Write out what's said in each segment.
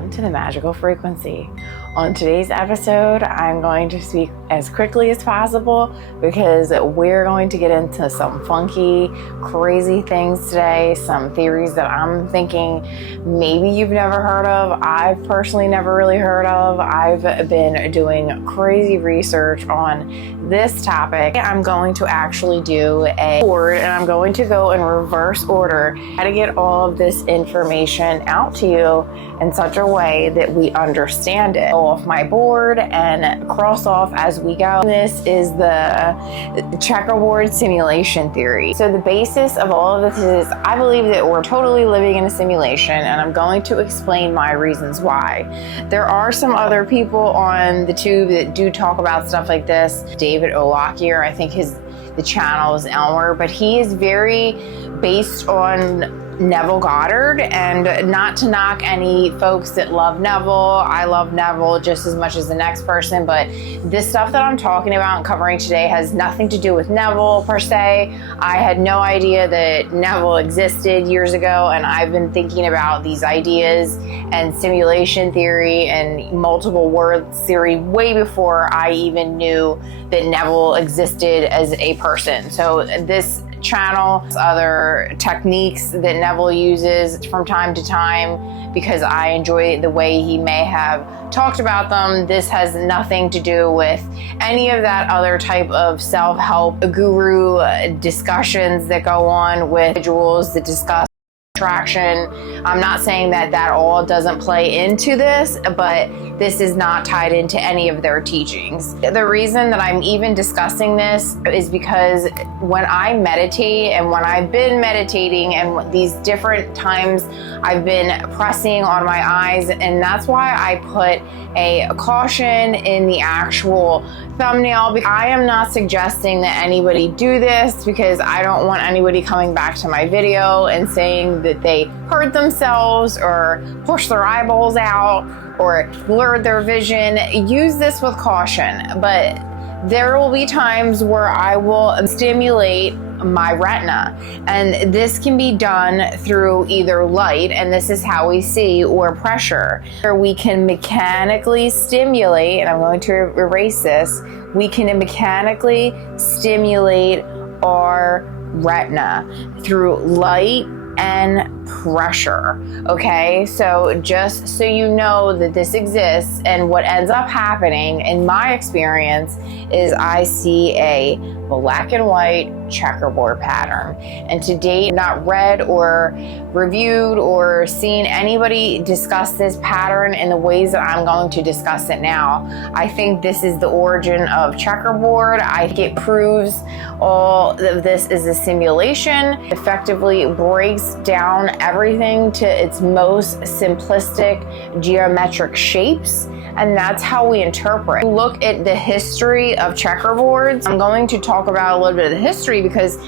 on to the magical frequency. On today's episode, I'm going to speak as quickly as possible because we're going to get into some funky, crazy things today, some theories that I'm thinking maybe you've never heard of. I've personally never really heard of. I've been doing crazy research on this topic. I'm going to actually do a board and I'm going to go in reverse order how to get all of this information out to you in such a way that we understand it. Go off my board and cross off as we go. This is the checkerboard simulation theory. So the basis of all of this is I believe that we're totally living in a simulation, and I'm going to explain my reasons why. There are some other people on the tube that do talk about stuff like this. David O'Loughlin, I think the channel is Elmer, but he is very based on Neville Goddard, and not to knock any folks that love Neville. I love Neville just as much as the next person, but this stuff that I'm talking about and covering today has nothing to do with Neville per se. I had no idea that Neville existed years ago, and I've been thinking about these ideas and simulation theory and multiple worlds theory way before I even knew that Neville existed as a person. So this channel, other techniques that Neville uses from time to time, because I enjoy the way he may have talked about them. This has nothing to do with any of that other type of self-help guru discussions that go on with individuals that discuss attraction. I'm not saying that all doesn't play into this, but this is not tied into any of their teachings. The reason that I'm even discussing this is because when I meditate, and when I've been meditating, and these different times I've been pressing on my eyes, and that's why I put a caution in the actual thumbnail. I am not suggesting that anybody do this, because I don't want anybody coming back to my video and saying that they hurt themselves or push their eyeballs out or blurred their vision. Use this with caution, but there will be times where I will stimulate my retina, and this can be done through either light, and this is how we see, or pressure. Or we can mechanically stimulate, and I'm going to erase this, we can mechanically stimulate our retina through light and pressure. Okay, so just so you know that this exists, and what ends up happening in my experience is I see a black and white checkerboard pattern, and to date not read or reviewed or seen anybody discuss this pattern in the ways that I'm going to discuss it now. I think this is the origin of checkerboard. I think it proves all of this is a simulation. Effectively breaks down everything to its most simplistic geometric shapes, and that's how we interpret. Look at the history of checkerboards. I'm going to talk about a little bit of the history because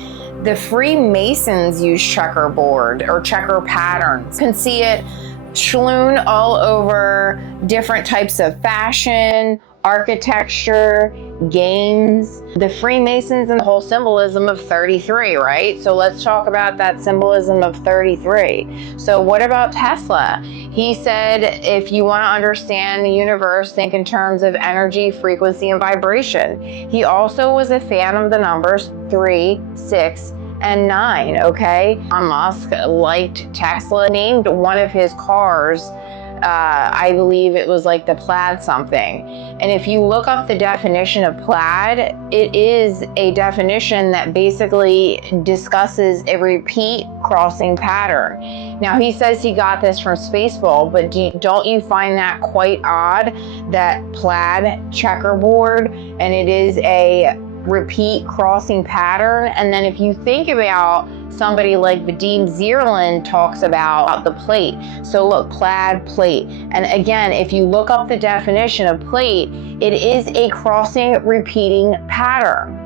the Freemasons use checkerboard or checker patterns. You can see it strewn all over different types of fashion, architecture, games. The Freemasons and the whole symbolism of 33, right? So let's talk about that symbolism of 33. So what about Tesla? He said, if you want to understand the universe, think in terms of energy, frequency, and vibration. He also was a fan of the numbers 3, 6, and 9, okay? Elon Musk liked Tesla, named one of his cars I believe it was like the plaid something. And if you look up the definition of plaid, it is a definition that basically discusses a repeat crossing pattern. Now, he says he got this from Spaceball, but don't you find that quite odd, that plaid checkerboard, and it is a repeat crossing pattern? And then if you think about somebody like Vadim Zierlin talks about the plate. So look, plaid plate. And again, if you look up the definition of plate, it is a crossing repeating pattern.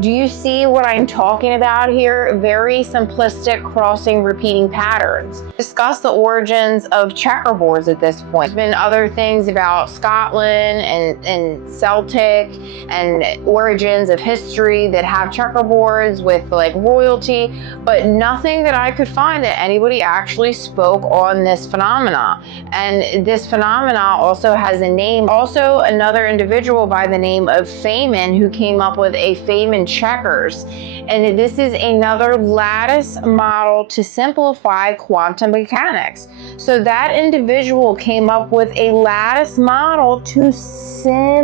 Do you see what I'm talking about here? Very simplistic crossing repeating patterns. Discuss the origins of checkerboards at this point. There's been other things about Scotland and Celtic and origins of history that have checkerboards with like royalty, but nothing that I could find that anybody actually spoke on this phenomena. And this phenomena also has a name. Also, another individual by the name of Feynman who came up with a Feynman checkers. And this is another lattice model to simplify quantum mechanics. So that individual came up with a lattice model to simplify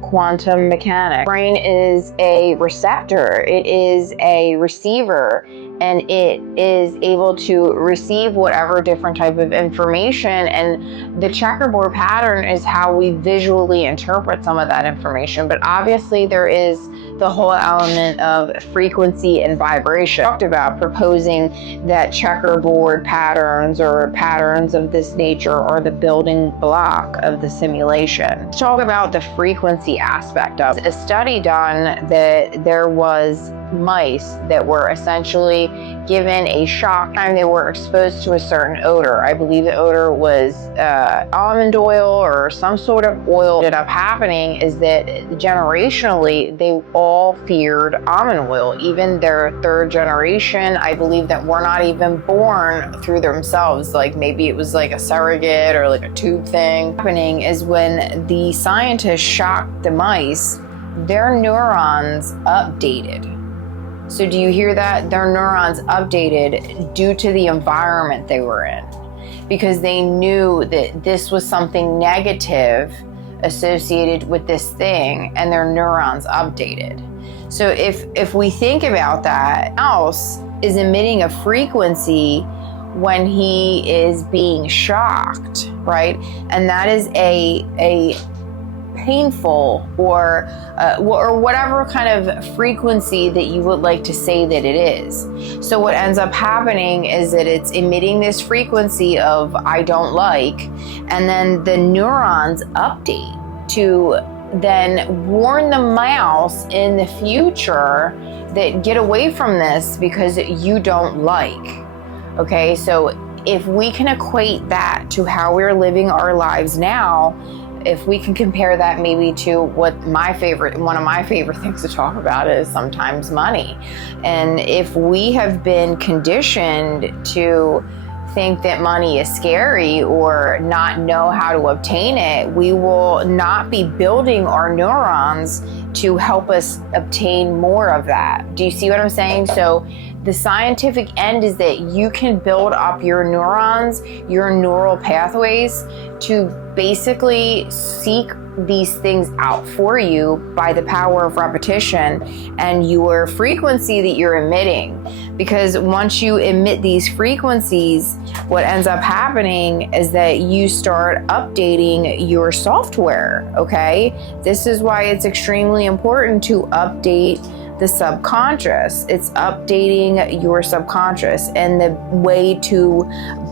quantum mechanics. Brain is a receptor, it is a receiver, and it is able to receive whatever different type of information, and the checkerboard pattern is how we visually interpret some of that information. But obviously there is the whole element of frequency and vibration. I talked about proposing that checkerboard patterns or patterns of this nature are the building block of the simulation. Let's talk about the frequency aspect of it. A study done that there was mice that were essentially given a shock time they were exposed to a certain odor. I believe the odor was almond oil or some sort of oil. What ended up happening is that generationally they all feared almond oil. Even their third generation, I believe, that were not even born through themselves, like maybe it was like a surrogate or like a tube thing. Happening is when the scientists shocked the mice, their neurons updated. So do you hear that? Their neurons updated due to the environment they were in, because they knew that this was something negative associated with this thing, and their neurons updated. So if we think about that, mouse is emitting a frequency when he is being shocked, right? And that is a painful or whatever kind of frequency that you would like to say that it is. So what ends up happening is that it's emitting this frequency of I don't like, and then the neurons update to then warn the mouse in the future that get away from this because you don't like. Okay, so if we can equate that to how we're living our lives now, if we can compare that maybe to what one of my favorite things to talk about is sometimes money. And if we have been conditioned to think that money is scary or not know how to obtain it, we will not be building our neurons to help us obtain more of that. Do you see what I'm saying? So the scientific end is that you can build up your neurons, your neural pathways, to basically seek these things out for you by the power of repetition and your frequency that you're emitting. Because once you emit these frequencies, what ends up happening is that you start updating your software, okay? This is why it's extremely important to update the subconscious. It's updating your subconscious, and the way to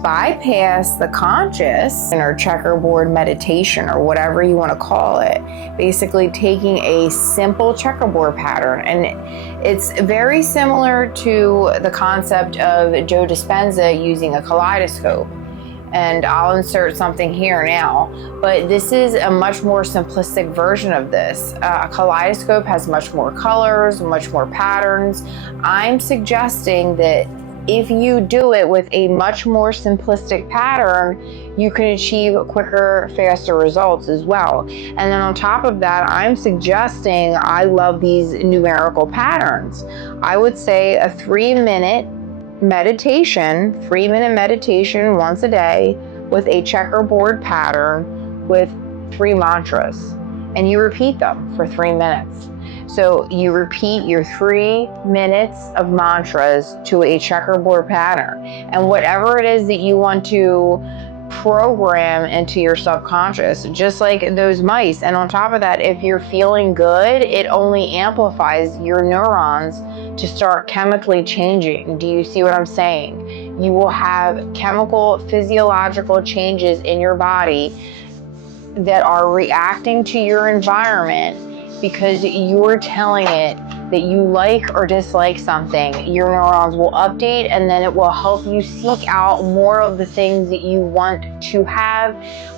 bypass the conscious or checkerboard meditation or whatever you want to call it, basically taking a simple checkerboard pattern. And it's very similar to the concept of Joe Dispenza using a kaleidoscope. And I'll insert something here now, but this is a much more simplistic version of this. A kaleidoscope has much more colors, much more patterns. I'm suggesting that if you do it with a much more simplistic pattern, you can achieve quicker, faster results as well. And then on top of that, I'm suggesting, I love these numerical patterns. I would say a 3-minute meditation, 3-minute meditation once a day with a checkerboard pattern with 3 mantras, and you repeat them for 3 minutes. So you repeat your 3 minutes of mantras to a checkerboard pattern, and whatever it is that you want to program into your subconscious, just like those mice. And on top of that, if you're feeling good, it only amplifies your neurons to start chemically changing. Do you see what I'm saying? You will have chemical, physiological changes in your body that are reacting to your environment, because you're telling it that you like or dislike something. Your neurons will update, and then it will help you seek out more of the things that you want to have,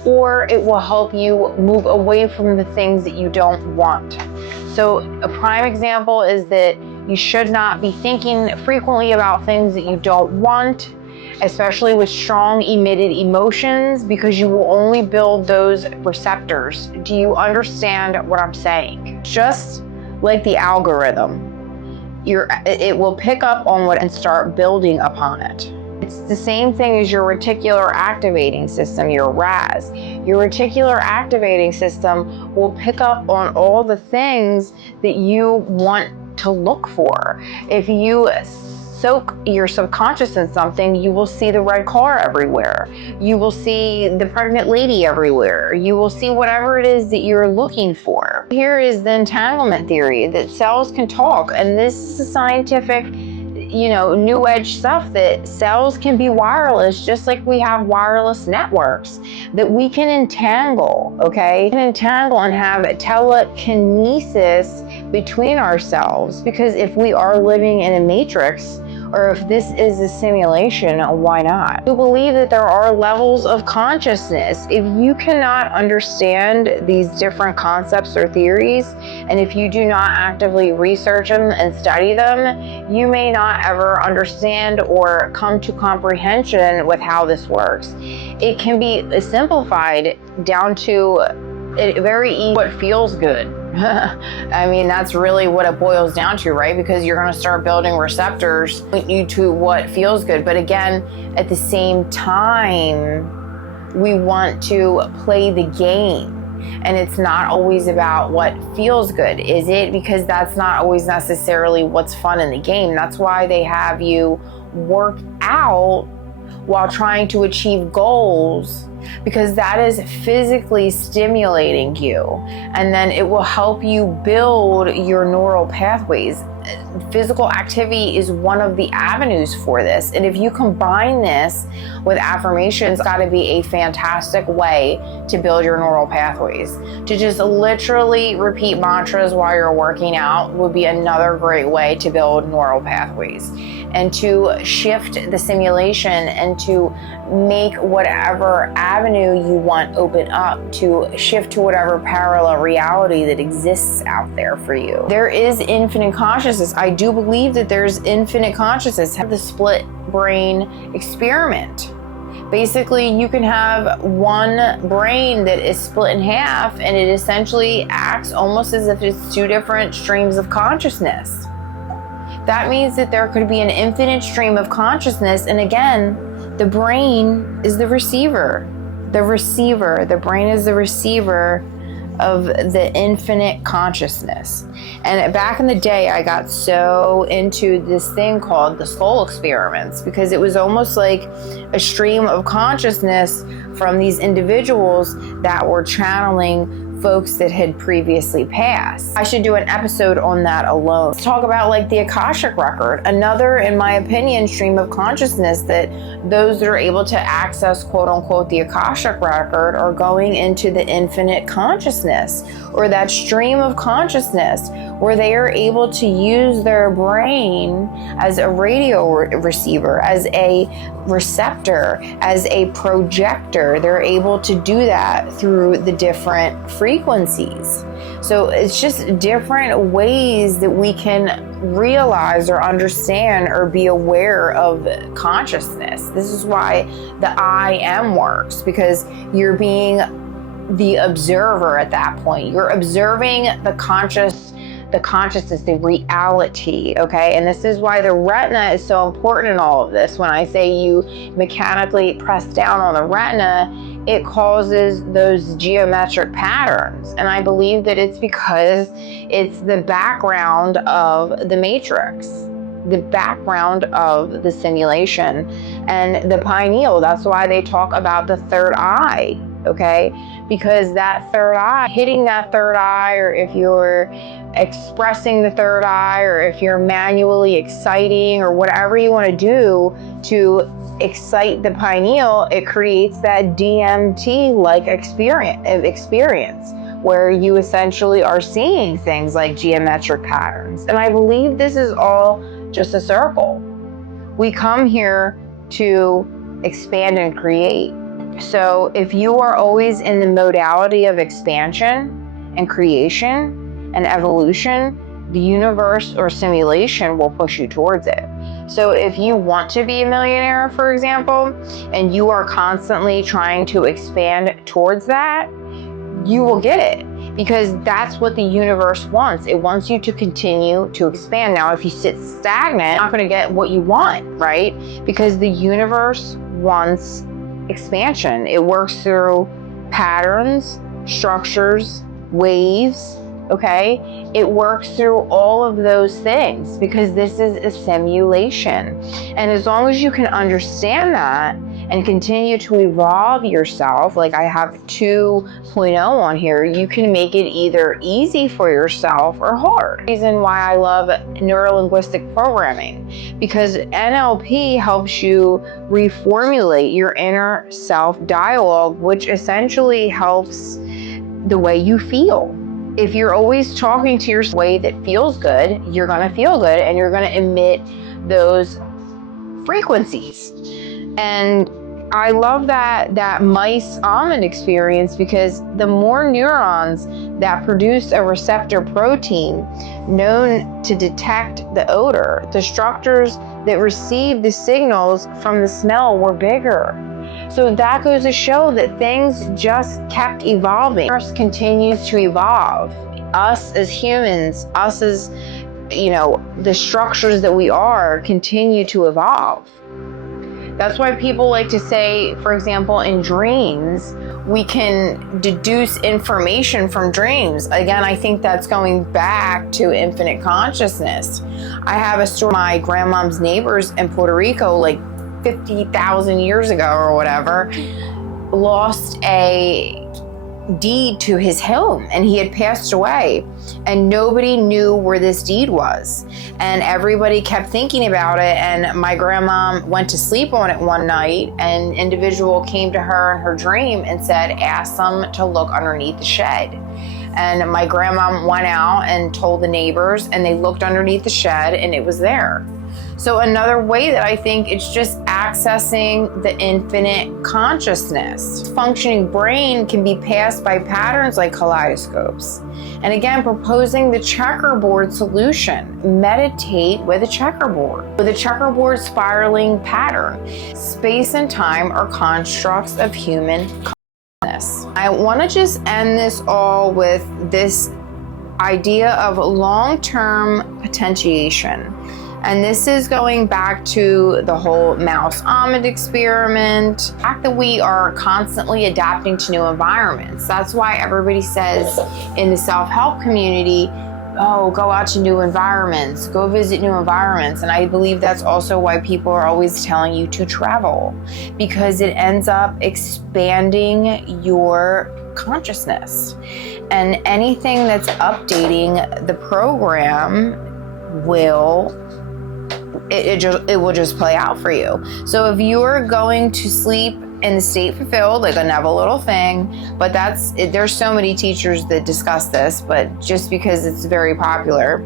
or it will help you move away from the things that you don't want. So a prime example is that you should not be thinking frequently about things that you don't want, especially with strong emitted emotions, because you will only build those receptors. Do you understand what I'm saying? Just like the algorithm, it will pick up on what and start building upon it. It's the same thing as your reticular activating system, your RAS. Your reticular activating system will pick up on all the things that you want to look for. If you soak your subconscious in something, you will see the red car everywhere. You will see the pregnant lady everywhere. You will see whatever it is that you're looking for. Here is the entanglement theory that cells can talk, and this is a scientific, new age stuff, that cells can be wireless, just like we have wireless networks, that we can entangle, okay? We can entangle and have telekinesis between ourselves, because if we are living in a matrix, or if this is a simulation, why not? I believe that there are levels of consciousness. If you cannot understand these different concepts or theories, and if you do not actively research them and study them, you may not ever understand or come to comprehension with how this works. It can be simplified down to what feels good. I mean, that's really what it boils down to, right? Because you're going to start building receptors point you to what feels good. But again, at the same time, we want to play the game. And it's not always about what feels good, is it? Because that's not always necessarily what's fun in the game. That's why they have you work out while trying to achieve goals, because that is physically stimulating you, and then it will help you build your neural pathways. Physical activity is one of the avenues for this, and if you combine this with affirmations, it's got to be a fantastic way to build your neural pathways. To just literally repeat mantras while you're working out would be another great way to build neural pathways, and to shift the simulation and to make whatever avenue you want open up, to shift to whatever parallel reality that exists out there for you. There is infinite consciousness. I do believe that there's infinite consciousness. Have the split brain experiment. Basically, you can have one brain that is split in half, and it essentially acts almost as if it's two different streams of consciousness. That means that there could be an infinite stream of consciousness, and again, the brain is the receiver. The brain is the receiver of the infinite consciousness. And back in the day, I got so into this thing called the skull experiments, because it was almost like a stream of consciousness from these individuals that were channeling folks that had previously passed. I should do an episode on that alone. Let's talk about like the Akashic record, another, in my opinion, stream of consciousness, that those that are able to access quote unquote the Akashic record are going into the infinite consciousness, or that stream of consciousness where they are able to use their brain as a radio receiver, as a receptor, as a projector. They're able to do that through the different frequencies. So it's just different ways that we can realize or understand or be aware of consciousness. This is why the I am works, because you're being the observer at that point. You're observing the consciousness, the reality, okay? And this is why the retina is so important in all of this. When I say you mechanically press down on the retina, it causes those geometric patterns. And I believe that it's because it's the background of the matrix, the background of the simulation, and the pineal. That's why they talk about the third eye, okay? Because that third eye, hitting that third eye, or if you're expressing the third eye, or if you're manually exciting, or whatever you want to do to excite the pineal, it creates that DMT-like experience, where you essentially are seeing things like geometric patterns. And I believe this is all just a circle. We come here to expand and create. So if you are always in the modality of expansion and creation and evolution, the universe or simulation will push you towards it. So if you want to be a millionaire, for example, and you are constantly trying to expand towards that, you will get it, because that's what the universe wants. It wants you to continue to expand. Now, if you sit stagnant, you're not going to get what you want, right? Because the universe wants expansion. It works through patterns, structures, waves, okay? It works through all of those things because this is a simulation. And as long as you can understand that and continue to evolve yourself, like I have 2.0 on here, you can make it either easy for yourself or hard. The reason why I love neuro-linguistic programming, because NLP helps you reformulate your inner self dialogue, which essentially helps the way you feel. If you're always talking to yourself in a way that feels good, you're going to feel good and you're going to emit those frequencies. And I love that mice almond experience, because the more neurons that produce a receptor protein known to detect the odor, the structures that receive the signals from the smell were bigger. So that goes to show that things just kept evolving. Earth continues to evolve. Us as humans, us as, the structures that we are continue to evolve. That's why people like to say, for example, in dreams, we can deduce information from dreams. Again, I think that's going back to infinite consciousness. I have a story. My grandmom's neighbors in Puerto Rico, like 50,000 years ago or whatever, lost a deed to his home, and he had passed away, and nobody knew where this deed was, and everybody kept thinking about it. And my grandma went to sleep on it one night, and an individual came to her in her dream and said, ask them to look underneath the shed. And my grandma went out and told the neighbors, and they looked underneath the shed, and it was there. So another way that I think it's just accessing the infinite consciousness. Functioning brain can be passed by patterns like kaleidoscopes. And again, proposing the checkerboard solution. Meditate with a checkerboard. With a checkerboard spiraling pattern. Space and time are constructs of human consciousness. I want to just end this all with this idea of long-term potentiation. And this is going back to the whole mouse almond experiment. The fact that we are constantly adapting to new environments. That's why everybody says in the self-help community, oh, go out to new environments, go visit new environments. And I believe that's also why people are always telling you to travel, because it ends up expanding your consciousness. And anything that's updating the program will it will just play out for you. So if you're going to sleep in the state fulfilled, like another little thing, but there's so many teachers that discuss this, but just because it's very popular,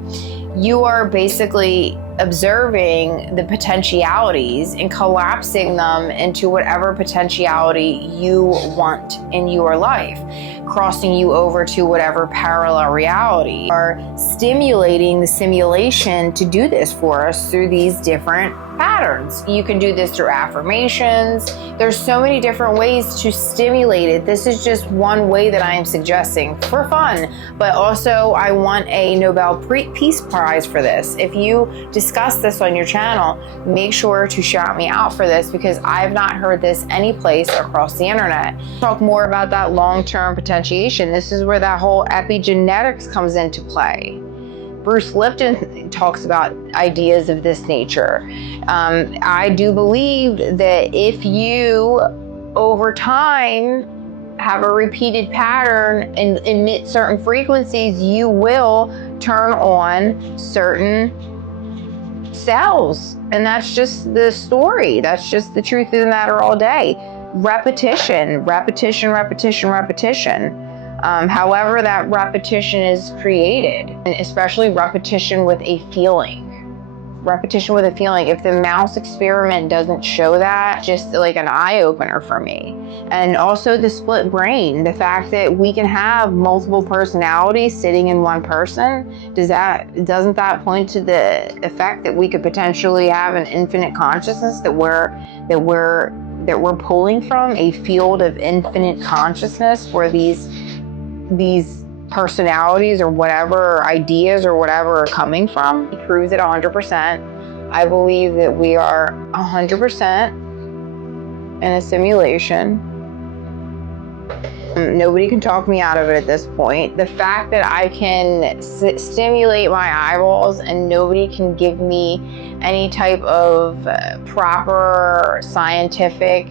you are basically observing the potentialities and collapsing them into whatever potentiality you want in your life, crossing you over to whatever parallel reality, or stimulating the simulation to do this for us through these different patterns. You can do this through affirmations. There's so many different ways to stimulate it. This is just one way that I am suggesting for fun, but also I want a Nobel Peace Prize for this. If you discuss this on your channel, make sure to shout me out for this, because I've not heard this any place across the internet. Talk more about that long-term potentiation. This is where that whole epigenetics comes into play. Bruce Lipton talks about ideas of this nature. I do believe that if you, over time, have a repeated pattern and emit certain frequencies, you will turn on certain cells. And that's just the story. That's just the truth of the matter all day. Repetition, repetition, repetition, repetition. However that repetition is created, and especially repetition with a feeling. Repetition with a feeling. If the mouse experiment doesn't show that, just like an eye-opener for me. And also the split brain, the fact that we can have multiple personalities sitting in one person, doesn't that point to the effect that we could potentially have an infinite consciousness, that we're pulling from a field of infinite consciousness where these personalities or whatever, ideas or whatever are coming from? He proves it 100%. I believe that we are 100% in a simulation. Nobody can talk me out of it at this point. The fact that I can stimulate my eyeballs and nobody can give me any type of proper scientific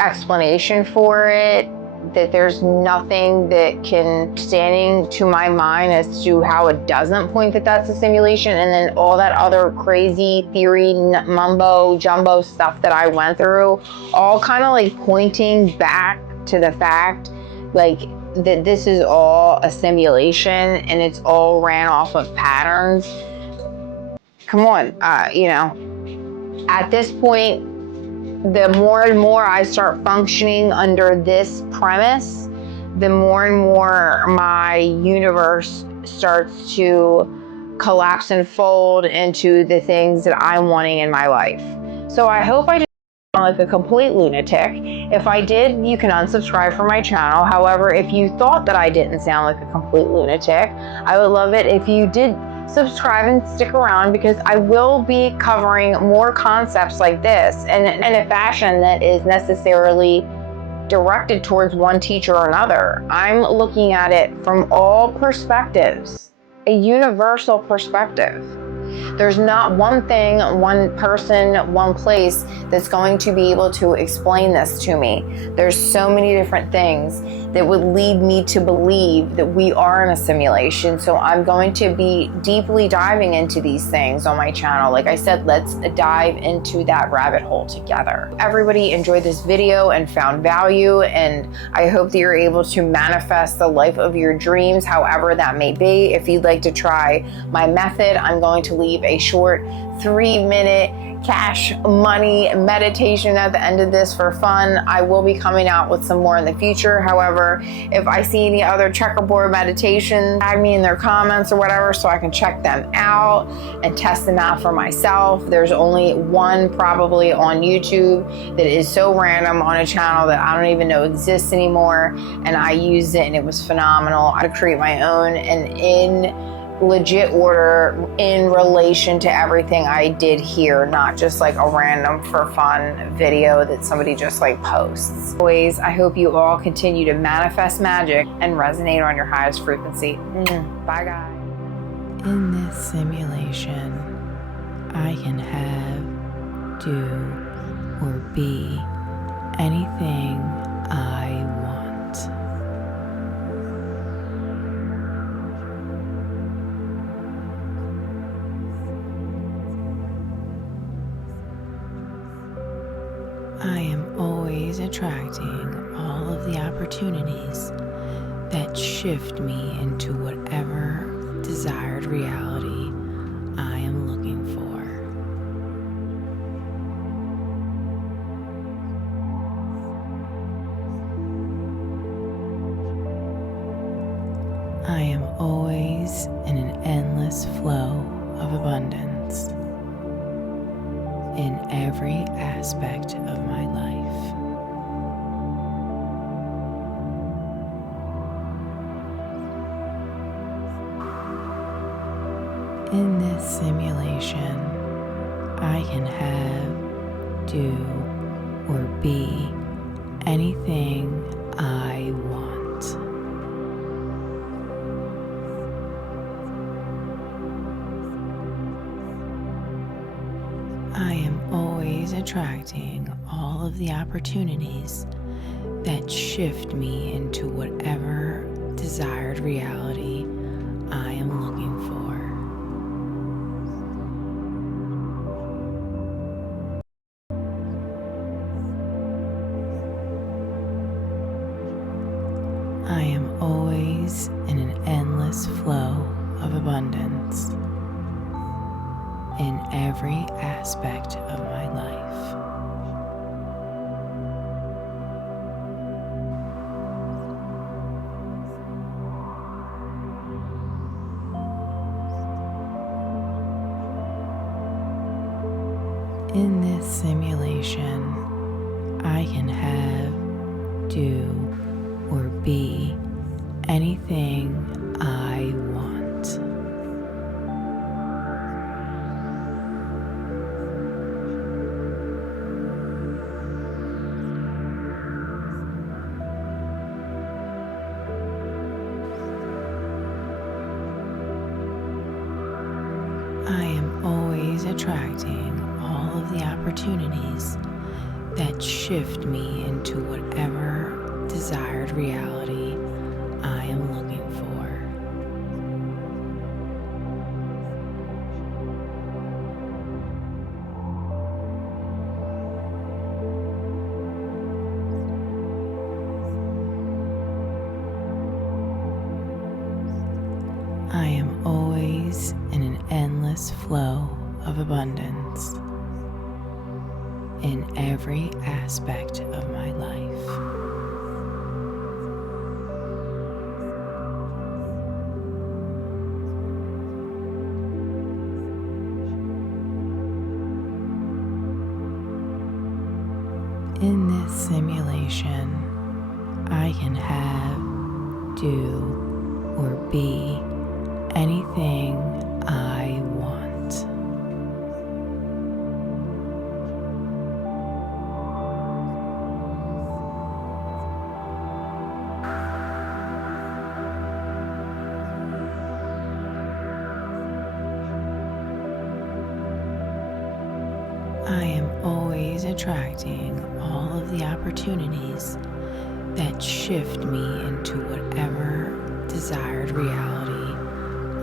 explanation for it, that there's nothing that can standing to my mind as to how it doesn't point that that's a simulation, and then all that other crazy theory mumbo jumbo stuff that I went through, all kind of like pointing back to the fact like that this is all a simulation and it's all ran off of patterns. Come on, at this point, the more and more I start functioning under this premise, the more and more my universe starts to collapse and fold into the things that I'm wanting in my life. So I hope I didn't sound like a complete lunatic. If I did, you can unsubscribe from my channel. However, if you thought that I didn't sound like a complete lunatic, I would love it if you did subscribe and stick around, because I will be covering more concepts like this in a fashion that is necessarily directed towards one teacher or another. I'm looking at it from all perspectives, a universal perspective. There's not one thing, one person, one place that's going to be able to explain this to me. There's so many different things that would lead me to believe that we are in a simulation. So I'm going to be deeply diving into these things on my channel. Like I said, let's dive into that rabbit hole together. Everybody enjoyed this video and found value, and I hope that you're able to manifest the life of your dreams, however that may be. If you'd like to try my method, I'm going to leave a short 3-minute cash money meditation at the end of this for fun. I will be coming out with some more in the future. However, if I see any other checkerboard meditations, tag me in their comments or whatever so I can check them out and test them out for myself. There's only one probably on YouTube that is so random on a channel that I don't even know exists anymore, and I used it and it was phenomenal. I create my own and in legit order in relation to everything I did here, not just like a random for fun video that somebody just like posts. Always, I hope you all continue to manifest magic and resonate on your highest frequency. Bye guys. In this simulation, I can have, do, or be anything I want. I am always attracting all of the opportunities that shift me into whatever desired reality I am looking for. I am always in an endless flow of abundance in every aspect of my life. In this simulation, I can have, do, or be anything I want. I am always attracting all of the opportunities that shift me into whatever desired reality I am looking for. I am always in an endless flow of abundance in every aspect of my life. In this simulation, I can have, do, or be anything I want. I am always attracting all of the opportunities that shift me into whatever desired reality I am looking for. I am always in an endless flow of abundance in every aspect of my life. In this simulation, I can have, do, or be anything I want. I am always attracting all of the opportunities that shift me into whatever desired reality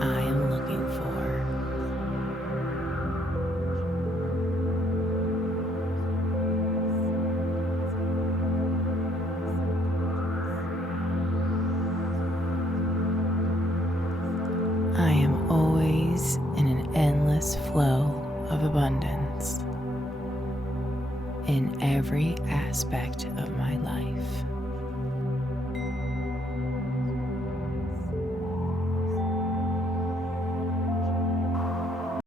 I am looking for. I am always in an endless flow of abundance in every aspect of my life.